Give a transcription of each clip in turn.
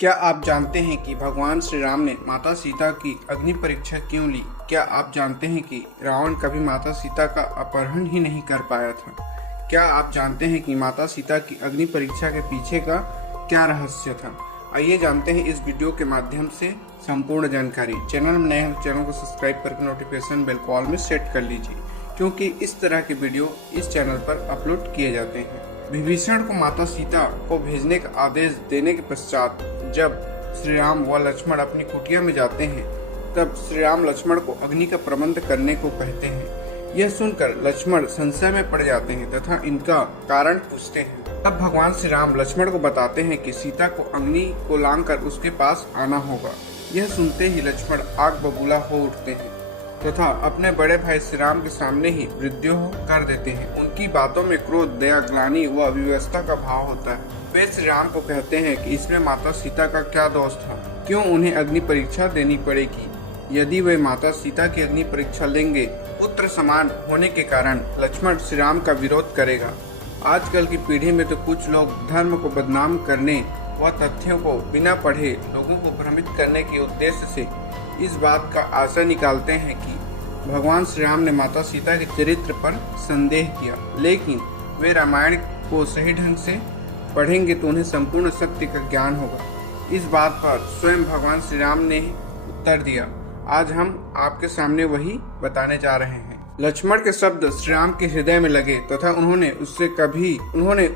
क्या आप जानते हैं कि भगवान श्री राम ने माता सीता की अग्नि परीक्षा क्यों ली? क्या आप जानते हैं कि रावण कभी माता सीता का अपहरण ही नहीं कर पाया था? क्या आप जानते हैं कि माता सीता की अग्नि परीक्षा के पीछे का क्या रहस्य था? आइए जानते हैं इस वीडियो के माध्यम से संपूर्ण जानकारी। चैनल में नए हैं तो चैनल को सब्सक्राइब करके नोटिफिकेशन बेल को ऑल में सेट कर लीजिए, क्योंकि इस तरह के वीडियो इस चैनल पर अपलोड किए जाते हैं। विभीषण को माता सीता को भेजने का आदेश देने के पश्चात जब श्री राम व लक्ष्मण अपनी कुटिया में जाते हैं, तब श्री राम लक्ष्मण को अग्नि का प्रबंध करने को कहते हैं। यह सुनकर लक्ष्मण संशय में पड़ जाते हैं तथा इनका कारण पूछते हैं। तब भगवान श्री राम लक्ष्मण को बताते हैं कि सीता को अग्नि को लांघकर उसके पास आना होगा। यह सुनते ही लक्ष्मण आग बबूला हो उठते हैं तथा अपने बड़े भाई श्री राम के सामने ही विद्रोह कर देते हैं। उनकी बातों में क्रोध, दया, ग्लानि व अव्यवस्था का भाव होता है। वे श्री राम को कहते हैं कि इसमें माता सीता का क्या दोष था, क्यों उन्हें अग्नि परीक्षा देनी पड़ेगी? यदि वे माता सीता की अग्नि परीक्षा लेंगे, पुत्र समान होने के कारण लक्ष्मण श्री राम का विरोध करेगा। आजकल की पीढ़ी में तो कुछ लोग धर्म को बदनाम करने व तथ्यों को बिना पढ़े लोगों को भ्रमित करने के उद्देश्य से इस बात का आशा निकालते हैं कि भगवान श्री राम ने माता सीता के चरित्र पर संदेह किया, लेकिन वे रामायण को सही ढंग से पढ़ेंगे तो उन्हें संपूर्ण सत्य का ज्ञान होगा। इस बात पर स्वयं भगवान श्री राम ने उत्तर दिया। आज हम आपके सामने वही बताने जा रहे हैं। लक्ष्मण के शब्द श्री राम के हृदय में लगे तथा उन्होंने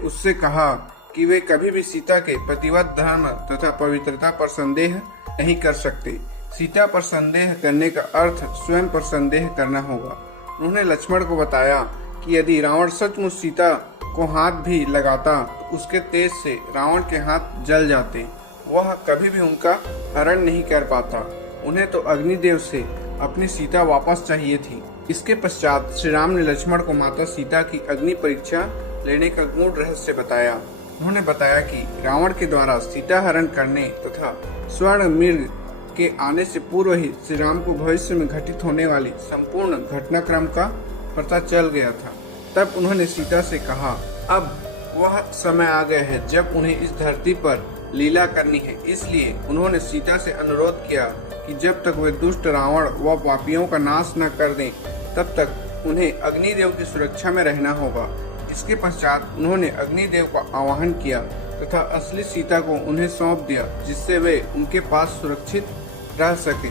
उससे कहा कि वे कभी भी सीता के पतिव्रत धर्म तथा पवित्रता पर संदेह नहीं कर सकते। सीता पर संदेह करने का अर्थ स्वयं पर संदेह करना होगा। उन्होंने लक्ष्मण को बताया कि यदि रावण सचमुच सीता को हाथ भी लगाता तो उसके तेज से रावण के हाथ जल जाते। वह कभी भी उनका हरण नहीं कर पाता। उन्हें तो अग्निदेव से अपनी सीता वापस चाहिए थी। इसके पश्चात श्री राम ने लक्ष्मण को माता सीता की अग्नि परीक्षा लेने का गूढ़ रहस्य बताया। उन्होंने बताया कि रावण के द्वारा सीता हरण करने तथा स्वर्ण मृग के आने से पूर्व ही श्री राम को भविष्य में घटित होने वाली संपूर्ण घटनाक्रम का पता चल गया था। तब उन्होंने सीता से कहा, अब वह समय आ गया है जब उन्हें इस धरती पर लीला करनी है। इसलिए उन्होंने सीता से अनुरोध किया कि जब तक वे दुष्ट रावण व पापियों का नाश न कर दें, तब तक उन्हें अग्निदेव की सुरक्षा में रहना होगा। इसके पश्चात उन्होंने अग्निदेव का आवाहन किया तथा असली सीता को उन्हें सौंप दिया, जिससे वे उनके पास सुरक्षित रह सके।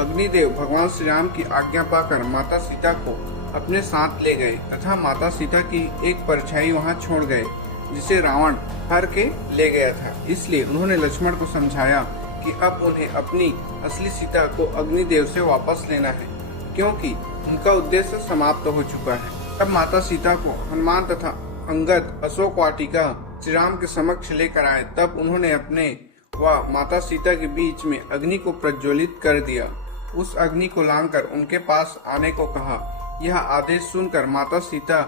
अग्निदेव भगवान श्री राम की आज्ञा पाकर माता सीता को अपने साथ ले गए तथा माता सीता की एक परछाई वहां छोड़ गए, जिसे रावण हर के ले गया था। इसलिए उन्होंने लक्ष्मण को समझाया कि अब उन्हें अपनी असली सीता को अग्निदेव से वापस लेना है, क्योंकि उनका उद्देश्य समाप्त हो चुका है। तब माता सीता को हनुमान तथा अंगद अशोक वाटिका श्री राम के समक्ष लेकर आए। तब उन्होंने अपने व माता सीता के बीच में अग्नि को प्रज्वलित कर दिया। उस अग्नि को लांघकर उनके पास आने को कहा। यह आदेश सुनकर माता सीता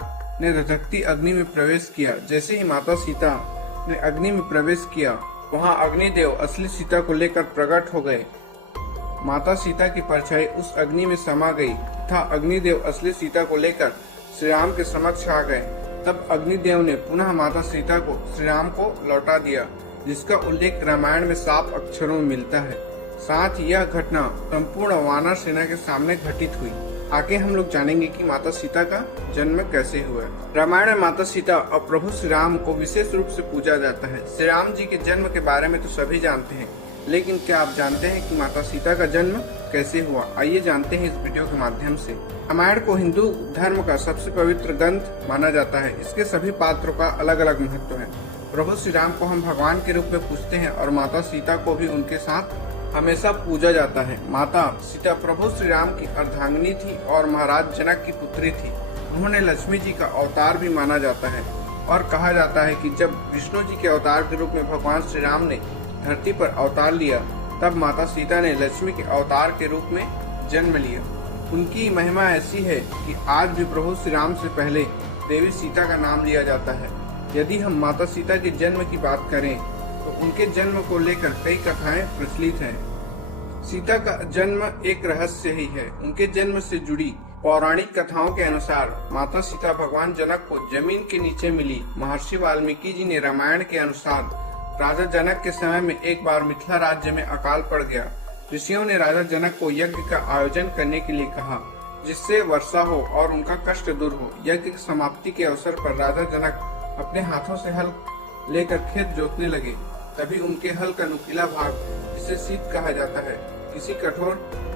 ने धधकती अग्नि में प्रवेश किया। जैसे ही माता सीता ने अग्नि में प्रवेश किया, वहां अग्निदेव असली सीता को लेकर प्रकट हो गए। माता सीता की परछाई उस अग्नि में समा गई तथा अग्निदेव असली सीता को लेकर श्री राम के समक्ष आ गए। तब अग्निदेव ने पुनः माता सीता को श्री राम को लौटा दिया, जिसका उल्लेख रामायण में साफ अक्षरों में मिलता है। साथ ही यह घटना संपूर्ण वानर सेना के सामने घटित हुई। आगे हम लोग जानेंगे कि माता सीता का जन्म कैसे हुआ। रामायण में माता सीता और प्रभु श्री राम को विशेष रूप से पूजा जाता है। श्री राम जी के जन्म के बारे में तो सभी जानते हैं, लेकिन क्या आप जानते हैं कि माता सीता का जन्म कैसे हुआ? आइए जानते हैं इस वीडियो के माध्यम से। रामायण को हिंदू धर्म का सबसे पवित्र ग्रंथ माना जाता है। इसके सभी पात्रों का अलग अलग महत्व है। प्रभु श्री राम को हम भगवान के रूप में पूजते हैं और माता सीता को भी उनके साथ हमेशा पूजा जाता है। माता सीता प्रभु श्री राम की अर्धांगिनी थी और महाराज जनक की पुत्री थी। उन्होंने लक्ष्मी जी का अवतार भी माना जाता है और कहा जाता है कि जब विष्णु जी के अवतार के रूप में भगवान श्री राम ने धरती पर अवतार लिया, तब माता सीता ने लक्ष्मी के अवतार के रूप में जन्म लिया। उनकी महिमा ऐसी है कि आज भी प्रभु श्री राम से पहले देवी सीता का नाम लिया जाता है। यदि हम माता सीता के जन्म की बात करें तो उनके जन्म को लेकर कई कथाएं प्रचलित हैं। सीता का जन्म एक रहस्य ही है। उनके जन्म से जुड़ी पौराणिक कथाओं के अनुसार माता सीता भगवान जनक को जमीन के नीचे मिली। महर्षि वाल्मीकि जी ने रामायण के अनुसार राजा जनक के समय में एक बार मिथिला राज्य में अकाल पड़ गया। ऋषियों ने राजा जनक को यज्ञ का आयोजन करने के लिए कहा, जिससे वर्षा हो और उनका कष्ट दूर हो। यज्ञ की समाप्ति के अवसर पर राजा जनक अपने हाथों से हल लेकर खेत जोतने लगे। तभी उनके हल का नुकीला भाग, जिसे शीत कहा जाता है, किसी कठोर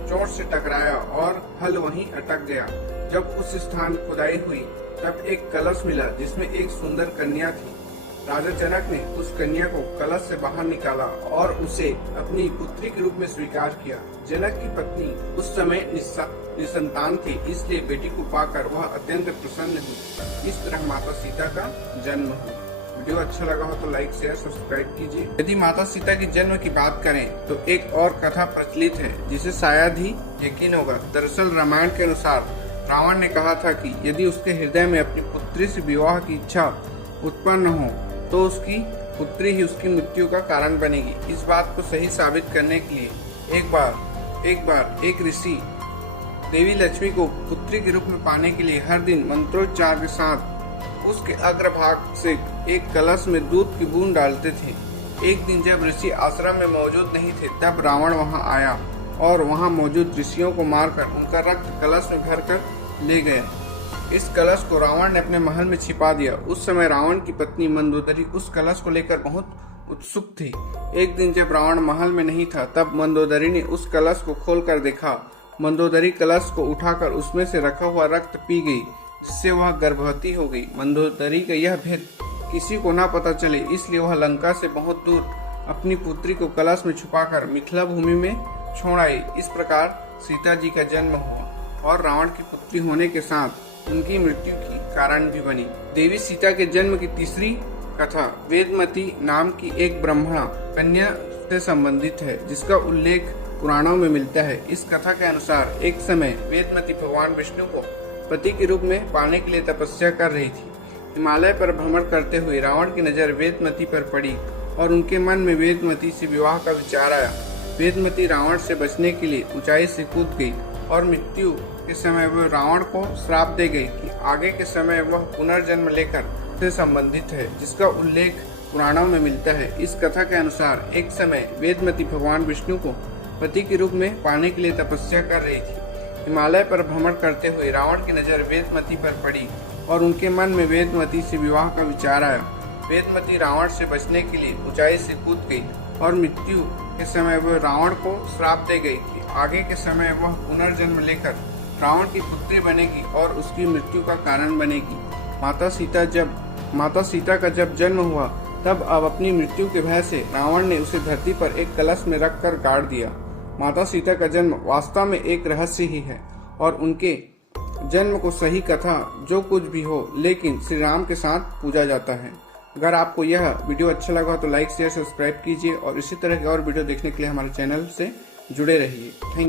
चोट से टकराया और हल वहीं अटक गया। जब उस स्थान खुदाई हुई तब एक कलश मिला जिसमें एक सुंदर कन्या थी। राजा जनक ने उस कन्या को कलश से बाहर निकाला और उसे अपनी पुत्री के रूप में स्वीकार किया। जनक की पत्नी उस समय निसंतान थी, इसलिए बेटी को पाकर वह अत्यंत प्रसन्न हुई। इस तरह माता सीता का जन्म हुआ। वीडियो अच्छा लगा हो तो लाइक शेयर सब्सक्राइब कीजिए। यदि माता सीता की जन्म की बात करें तो एक और कथा प्रचलित है जिसे शायद ही यकीन होगा। दरअसल रामायण के अनुसार रावण ने कहा था कि यदि उसके हृदय में अपनी पुत्री से विवाह की इच्छा उत्पन्न हो तो उसकी पुत्री ही उसकी मृत्यु का कारण बनेगी। इस बात को सही साबित करने के लिए एक बार एक ऋषि देवी लक्ष्मी को पुत्री के रूप में पाने के लिए हर दिन मंत्रोच्चार के साथ उसके अग्रभाग से एक कलश में दूध की बूंद डालते थे। एक दिन जब ऋषि आश्रम में मौजूद नहीं थे तब रावण वहां आया और वहां मौजूद ऋषियों को मारकर उनका रक्त कलश में भरकर ले गया। इस कलश को रावण ने अपने महल में छिपा दिया। उस समय रावण की पत्नी मंदोदरी उस कलश को लेकर बहुत उत्सुक थी। एक दिन जब रावण महल में नहीं था तब मंदोदरी ने उस कलश को खोलकर देखा। मंदोदरी कलश को उठाकर उसमें से रखा हुआ रक्त पी गई, जिससे वह गर्भवती हो गई। मंदोदरी का यह भेद किसी को न पता चले, इसलिए वह लंका से बहुत दूर अपनी पुत्री को कलश में छुपाकर मिथिला भूमि में छोड़ आई। इस प्रकार सीता जी का जन्म हुआ और रावण की पुत्री होने के साथ उनकी मृत्यु की कारण भी बनी। देवी सीता के जन्म की तीसरी कथा वेदमती नाम की एक ब्राह्मणा कन्या से संबंधित है, जिसका उल्लेख पुराणों में मिलता है। इस कथा के अनुसार एक समय वेदमती भगवान विष्णु को पति के रूप में पाने के लिए तपस्या कर रही थी। हिमालय पर भ्रमण करते हुए रावण की नजर वेदमती पर पड़ी और उनके मन में वेदमती से विवाह का विचार आया। वेदमती रावण से बचने के लिए ऊंचाई से कूद गई और मृत्यु के समय वह रावण को श्राप दे गई कि आगे के समय वह पुनर्जन्म लेकर से संबंधित है, जिसका उल्लेख पुराणों में मिलता है। इस कथा के अनुसार एक समय वेदमती भगवान विष्णु को पति के रूप में पाने के लिए तपस्या कर रही थी। हिमालय पर भ्रमण करते हुए रावण की नजर वेदमती पर पड़ी और उनके मन में वेदमती से विवाह का विचार आया। वेदमती रावण से बचने के लिए ऊंचाई से कूद गई और मृत्यु के समय वह रावण को श्राप दे गई कि आगे के समय वह पुनर्जन्म लेकर रावण की पुत्री बनेगी और उसकी मृत्यु का कारण बनेगी। माता सीता का जब जन्म हुआ तब अब अपनी मृत्यु के भय से रावण ने उसे धरती पर एक कलश में रखकर गाड़ दिया। माता सीता का जन्म वास्तव में एक रहस्य ही है और उनके जन्म को सही कथा जो कुछ भी हो, लेकिन श्री राम के साथ पूजा जाता है। अगर आपको यह वीडियो अच्छा लगा तो लाइक शेयर सब्सक्राइब कीजिए और इसी तरह के और वीडियो देखने के लिए हमारे चैनल से जुड़े रहिए। Thank you.